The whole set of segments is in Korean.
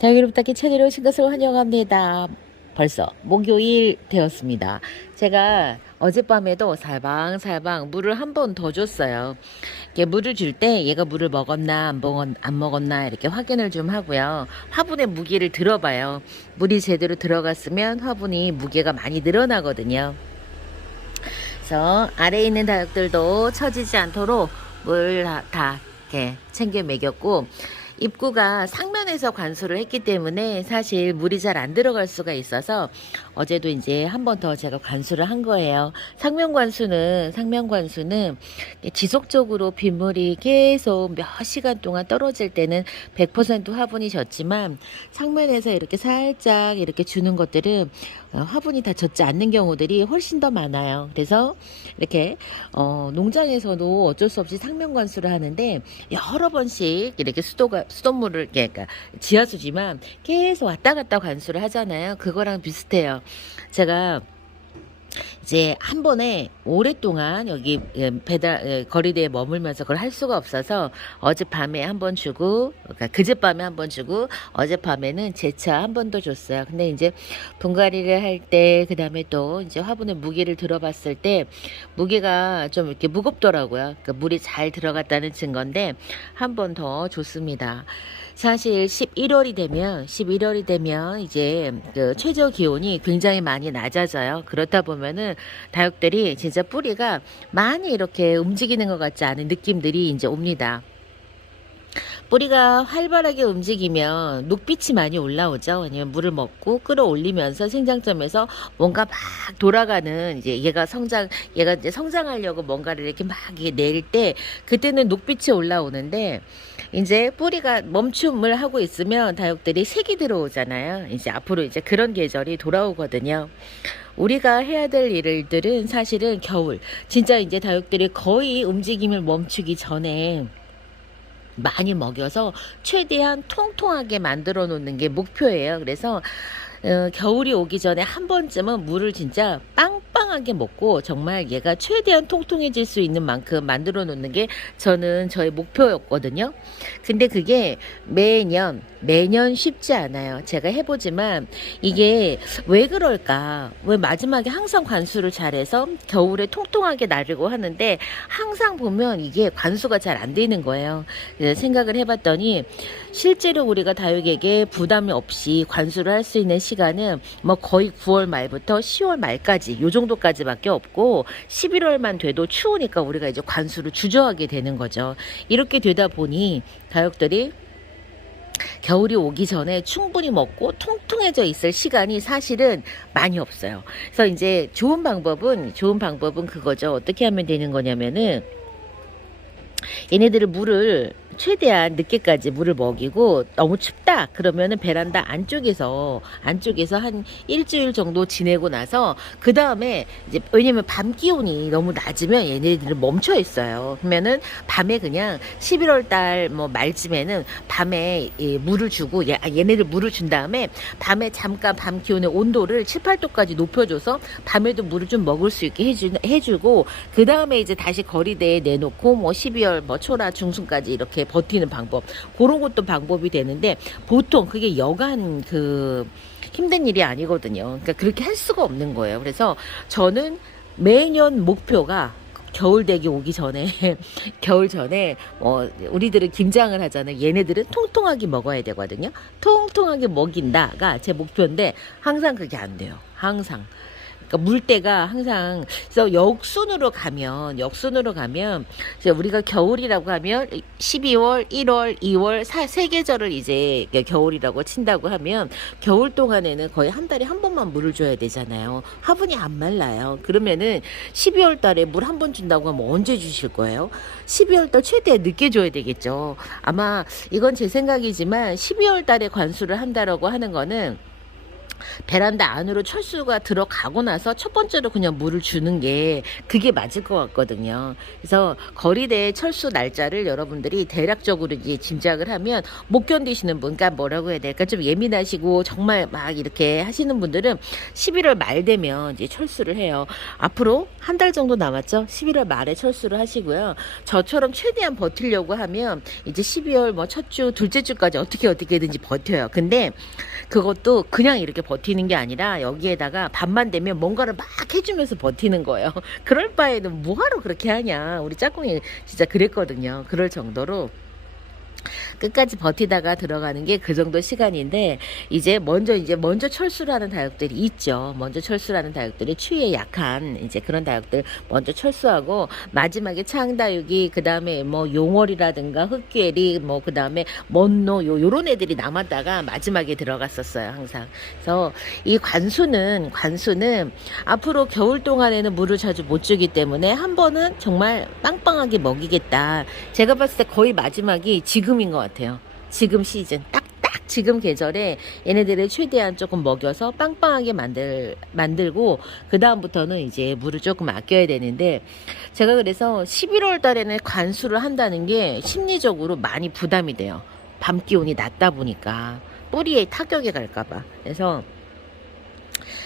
자, 여러분께 채널에 오신 것을 환영합니다. 벌써 목요일 되었습니다. 제가 어젯밤에도 살방살방 물을 한 번 더 줬어요. 이렇게 물을 줄 때 얘가 물을 먹었나 안 먹었나 이렇게 확인을 좀 하고요. 화분의 무게를 들어봐요. 물이 제대로 들어갔으면 화분이 무게가 많이 늘어나거든요. 그래서 아래에 있는 다육들도 처지지 않도록 물 다 이렇게 챙겨 먹였고, 입구가 상면에서 관수를 했기 때문에 사실 물이 잘 안 들어갈 수가 있어서 어제도 이제 한 번 더 제가 관수를 한 거예요. 상면 관수는 지속적으로 빗물이 계속 몇 시간 동안 떨어질 때는 100% 화분이 젖지만, 상면에서 이렇게 살짝 이렇게 주는 것들은 화분이 다 젖지 않는 경우들이 훨씬 더 많아요. 그래서 이렇게 농장에서도 어쩔 수 없이 상면 관수를 하는데, 여러 번씩 이렇게 수돗물을 그러니까 지하수지만 계속 왔다 갔다 관수를 하잖아요. 그거랑 비슷해요. 제가 이제 한 번에 오랫동안 여기 거리대에 머물면서 그걸 할 수가 없어서 어젯밤에 한 번 주고, 그러니까 그젯밤에 한 번 주고, 어젯밤에는 재차 한 번 더 줬어요. 근데 이제 분갈이를 할 때, 그 다음에 또 이제 화분의 무게를 들어봤을 때 무게가 좀 이렇게 무겁더라고요. 그러니까 물이 잘 들어갔다는 증거인데 한 번 더 줬습니다. 사실 11월이 되면 이제 그 최저 기온이 굉장히 많이 낮아져요. 그렇다 보면은 다육들이 진짜 뿌리가 많이 이렇게 움직이는 것 같지 않은 느낌들이 이제 옵니다. 뿌리가 활발하게 움직이면 녹빛이 많이 올라오죠. 왜냐면 물을 먹고 끌어올리면서 생장점에서 뭔가 막 돌아가는, 이제 얘가 이제 성장하려고 뭔가를 이렇게 막 낼 때 그때는 녹빛이 올라오는데, 이제 뿌리가 멈춤을 하고 있으면 다육들이 색이 들어오잖아요. 이제 앞으로 이제 그런 계절이 돌아오거든요. 우리가 해야 될 일들은 사실은 겨울, 진짜 이제 다육들이 거의 움직임을 멈추기 전에 많이 먹여서 최대한 통통하게 만들어 놓는 게 목표예요. 그래서 겨울이 오기 전에 한 번쯤은 물을 진짜 빵빵하게 먹고 정말 얘가 최대한 통통해질 수 있는 만큼 만들어 놓는 게 저의 목표였거든요. 근데 그게 매년 쉽지 않아요. 제가 해보지만 이게 왜 그럴까? 왜 마지막에 항상 관수를 잘해서 겨울에 통통하게 나르고 하는데 항상 보면 이게 관수가 잘 안 되는 거예요. 생각을 해봤더니 실제로 우리가 다육에게 부담이 없이 관수를 할 수 있는 시간은 뭐 거의 9월 말부터 10월 말까지, 요 정도까지밖에 없고, 11월만 돼도 추우니까 우리가 이제 관수를 주저하게 되는 거죠. 이렇게 되다 보니 다육들이 겨울이 오기 전에 충분히 먹고 통통해져 있을 시간이 사실은 많이 없어요. 그래서 이제 좋은 방법은 그거죠. 어떻게 하면 되는 거냐면은, 얘네들을 물을 최대한 늦게까지 물을 먹이고, 너무 춥다 그러면은 베란다 안쪽에서 한 일주일 정도 지내고 나서, 그 다음에 이제, 왜냐면 밤 기온이 너무 낮으면 얘네들은 멈춰 있어요. 그러면은 밤에 그냥 11월 달 뭐 말쯤에는 밤에 물을 주고, 얘네들 물을 준 다음에 밤에 잠깐 밤 기온의 온도를 7, 8도까지 높여줘서 밤에도 물을 좀 먹을 수 있게 해주고, 그 다음에 이제 다시 거리대에 내놓고 뭐 12월 뭐 초나 중순까지 이렇게 버티는 방법, 그런 것도 방법이 되는데, 보통 그게 여간 힘든 일이 아니거든요. 그러니까 그렇게 할 수가 없는 거예요. 그래서 저는 매년 목표가 겨울 되기 오기 전에 겨울 전에 우리들은 김장을 하잖아요. 얘네들은 통통하게 먹어야 되거든요. 통통하게 먹인다가 제 목표인데 항상 그게 안 돼요. 항상. 그러니까 물때가 항상, 그래서 역순으로 가면 이제 우리가 겨울이라고 하면 12월, 1월, 2월 세 계절을 이제 겨울이라고 친다고 하면, 겨울 동안에는 거의 한 달에 한 번만 물을 줘야 되잖아요. 화분이 안 말라요. 그러면은 12월 달에 물 한 번 준다고 하면 언제 주실 거예요? 12월 달 최대한 늦게 줘야 되겠죠. 아마 이건 제 생각이지만 12월 달에 관수를 한다라고 하는 거는 베란다 안으로 철수가 들어가고 나서 첫 번째로 그냥 물을 주는 게 그게 맞을 것 같거든요. 그래서 거리대 철수 날짜를 여러분들이 대략적으로 이제 짐작을 하면 못 견디시는 분, 그러니까 뭐라고 해야 될까, 좀 예민하시고 정말 막 이렇게 하시는 분들은 11월 말 되면 이제 철수를 해요. 앞으로 한 달 정도 남았죠. 11월 말에 철수를 하시고요. 저처럼 최대한 버티려고 하면 이제 12월 뭐 첫 주, 둘째 주까지 어떻게든지 버텨요. 근데 그것도 그냥 이렇게 버티는 게 아니라 여기에다가 밤만 되면 뭔가를 막 해주면서 버티는 거예요. 그럴 바에는 뭐하러 그렇게 하냐. 우리 짝꿍이 진짜 그랬거든요. 그럴 정도로 끝까지 버티다가 들어가는 게 그 정도 시간인데, 이제 먼저 철수를 하는 다육들이 있죠. 먼저 철수를 하는 다육들이 추위에 약한 이제 그런 다육들 먼저 철수하고, 마지막에 창다육이, 그 다음에 뭐 용월이라든가 흑괴리, 뭐 그 다음에 먼노, 요런 애들이 남았다가 마지막에 들어갔었어요, 항상. 그래서 이 관수는 앞으로 겨울 동안에는 물을 자주 못 주기 때문에 한 번은 정말 빵빵하게 먹이겠다. 제가 봤을 때 거의 마지막이 지금인 것 같아요. 지금 시즌 딱딱 지금 계절에 얘네들을 최대한 조금 먹여서 빵빵하게 만들고, 그 다음부터는 이제 물을 조금 아껴야 되는데, 제가 그래서 11월 달에는 관수를 한다는 게 심리적으로 많이 부담이 돼요. 밤 기온이 낮다 보니까 뿌리에 타격이 갈까봐. 그래서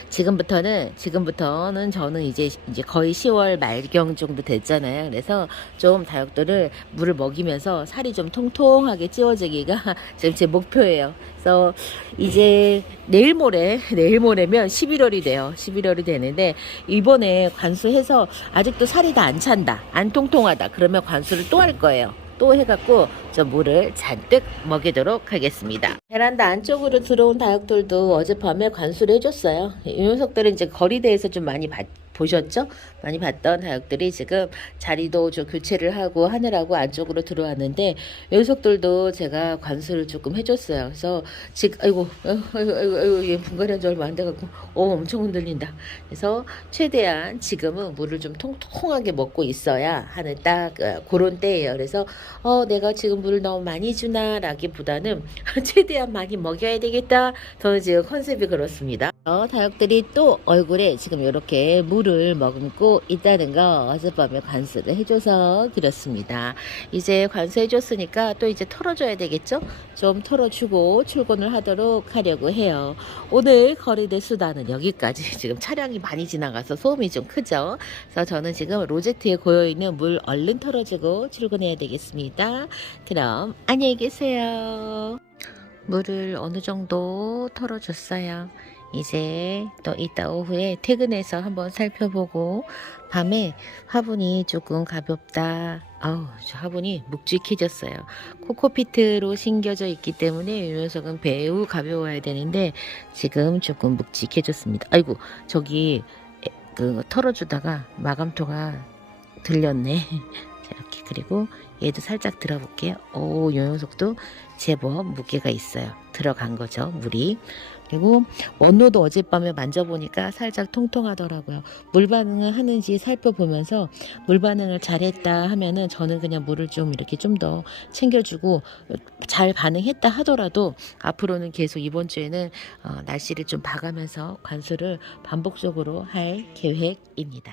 지금부터는 저는 이제 거의 10월 말경 정도 됐잖아요. 그래서 좀 다육들을 물을 먹이면서 살이 좀 통통하게 찌워지기가 지금 제 목표예요. 그래서 이제 내일 모레면 11월이 돼요. 11월이 되는데, 이번에 관수해서 아직도 살이 다 안 찬다, 안 통통하다, 그러면 관수를 또 할 거예요. 또 해갖고 저 물을 잔뜩 먹이도록 하겠습니다. 베란다 안쪽으로 들어온 다육들도 어젯밤에 관수를 해줬어요. 이 녀석들은 이제 거리대에서 좀 많이 보셨죠? 많이 봤던 다육들이 지금 자리도 좀 교체를 하고 하느라고 안쪽으로 들어왔는데, 이 녀석들도 제가 관수를 조금 해줬어요. 그래서 지금 아이고 얘 분갈이 한 지 얼마 안 돼갖고 엄청 흔들린다. 그래서 최대한 지금은 물을 좀 통통하게 먹고 있어야 하는 딱 그런 때예요. 그래서 내가 지금 물을 너무 많이 주나 라기보다는 최대한 많이 먹여야 되겠다. 저는 지금 컨셉이 그렇습니다. 다육들이 또 얼굴에 지금 이렇게 물을 머금고 있다는 거 어젯밤에 관수를 해줘서 그렇습니다. 이제 관수해줬으니까 또 이제 털어줘야 되겠죠? 좀 털어주고 출근을 하도록 하려고 해요. 오늘 거리대 수단은 여기까지. 지금 차량이 많이 지나가서 소음이 좀 크죠? 그래서 저는 지금 로제트에 고여있는 물 얼른 털어주고 출근해야 되겠습니다. 그럼 안녕히 계세요. 물을 어느 정도 털어줬어요. 이제 또 이따 오후에 퇴근해서 한번 살펴보고, 밤에 화분이 조금 가볍다. 저 화분이 묵직해졌어요. 코코피트로 심겨져 있기 때문에 이 녀석은 매우 가벼워야 되는데 지금 조금 묵직해졌습니다. 아이고, 저기 털어주다가 마감토가 들렸네. 이렇게. 그리고 얘도 살짝 들어볼게요. 이 녀석도 제법 무게가 있어요. 들어간 거죠, 물이. 그리고 원로도 어젯밤에 만져보니까 살짝 통통하더라고요. 물 반응을 하는지 살펴보면서 물 반응을 잘했다 하면은 저는 그냥 물을 좀 이렇게 좀 더 챙겨주고, 잘 반응했다 하더라도 앞으로는 계속 이번 주에는 날씨를 좀 봐가면서 관수를 반복적으로 할 계획입니다.